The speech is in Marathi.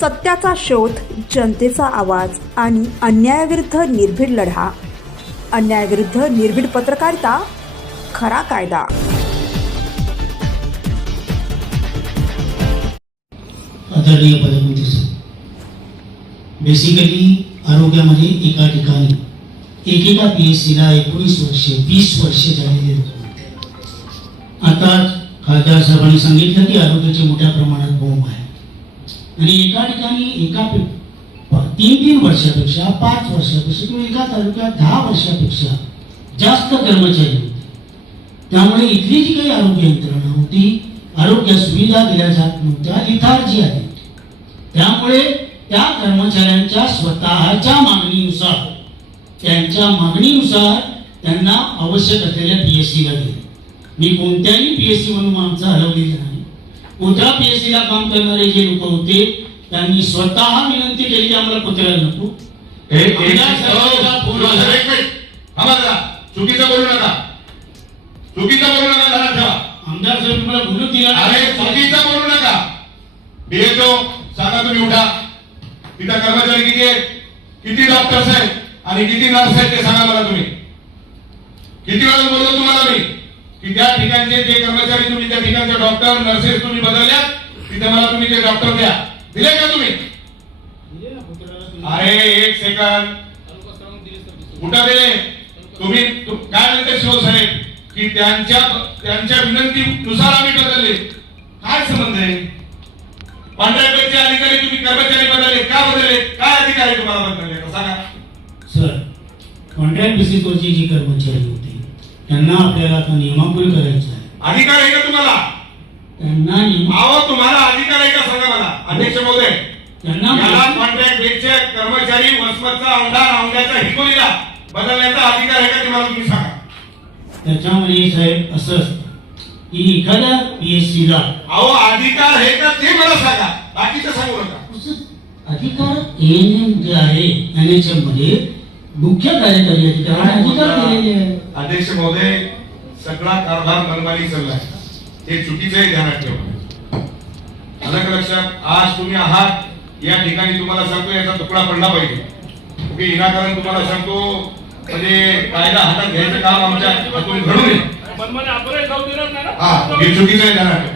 सत्याचा शोध, जनतेचा आवाज आणि अन्यायाविरुद्ध निर्भीड लढा. अन्यायाविरुद्ध निर्भीड पत्रकारिता, खरा कायदा. आदरणीय प्रधानमंत्री साहेब, बेसिकली आरोग्यामध्ये एका ठिकाणी एकेका PSCला 19 वर्षे 20 वर्षे झालेली होती. आता खासदार साहेबांनी सांगितलं की आरोग्याची मोठ्या प्रमाणात बोंब आहे आणि एका ठिकाणी एका 3 वर्षापेक्षा 5 वर्षापेक्षा किंवा एका तालुक्यात 10 वर्षापेक्षा जास्त कर्मचारी होते. त्यामुळे इथली जी काही आरोग्य यंत्रणा होती, आरोग्य सुविधा दिल्या जात नव्हत्या, लिथार्जी आली. त्यामुळे त्या कर्मचाऱ्यांच्या स्वतःच्या मागणीनुसार त्यांना आवश्यक असलेल्या PSCला गेले. मी कोणत्याही PSC म्हणून आमचं हलवलेलं नाही. कुठल्या PSCला काम करणारे जे लोक होते त्यांनी स्वतः विनंती केली की आम्हाला कुत्र्याला नको. चुकीचं बोलू नका, चुकीचं बोलू नका. घरात ठेवा. आमदार साहेब मला बोलू दिला. अरे चुकीचं बोलू नका. DSO सांगा, तुम्ही उठा. तिथं कर्मचारी किती आहेत, किती डॉक्टर्स आहेत आणि किती नर्स आहेत ते सांगा मला. तुम्ही किती वेळा बोललो तुम्हाला मी की त्या ठिकाणचे जे कर्मचारी तुम्ही त्या ठिकाणचे डॉक्टर नर्सेस तुम्ही बदलल्यात, तिथे मला तुम्ही ते डॉक्टर द्या. दिले का तुम्ही? अरे एक सेकंद, कुठं दिले तुम्ही? काय म्हणते शिव साहेब की त्यांच्या विनंतीनुसार आम्ही बदलले. काय संबंध आहे? कॉन्ट्रॅक्टरचे अधिकारी तुम्ही कर्मचारी बदलले का? बदलले काय? अधिकारी तुम्हाला बदलले सांगा सर. कॉन्ट्रॅक्ट बेसिसवरची जी कर्मचारी होते त्यांना आपल्याला आता नियमाकुल करायचं आहे. अधिकार आहे का तुम्हाला? त्यांना तुम्हाला अधिकार आहे का सांगा मला. अध्यक्ष महोदय, त्यांना कॉन्ट्रॅक्ट बेसचे कर्मचारी वसमतचा औंढ्याचा हिंगोलीला बदलण्याचा अधिकार आहे का तुम्हाला? तुम्ही सांगा. त्याच्यामध्ये साहेब असं असतं की एखाद्या PSCला अधिकार आहे का ते मला सांगा, बाकीचं सांगू नका. अधिकार ANM जे आहे NHM मध्ये मुख्य कार्यकारी अधिकारी अधिकार दिलेले आहे. अध्यक्ष महोदय, सगळा कारभार मनमानी चाललाय, हे चुकीचं आहे, ध्यानात ठेवा. अलग लक्षात. आज तुम्ही आहात या ठिकाणी, तुम्हाला सांगतो याचा तुकडा पडला पाहिजे. ओके, विनाकारण तुम्हाला सांगतो म्हणजे कायदा हातात घ्यायचं काम आमच्या हातून घडू नये. हे चुकीचं आहे, ध्यानात ठेवा.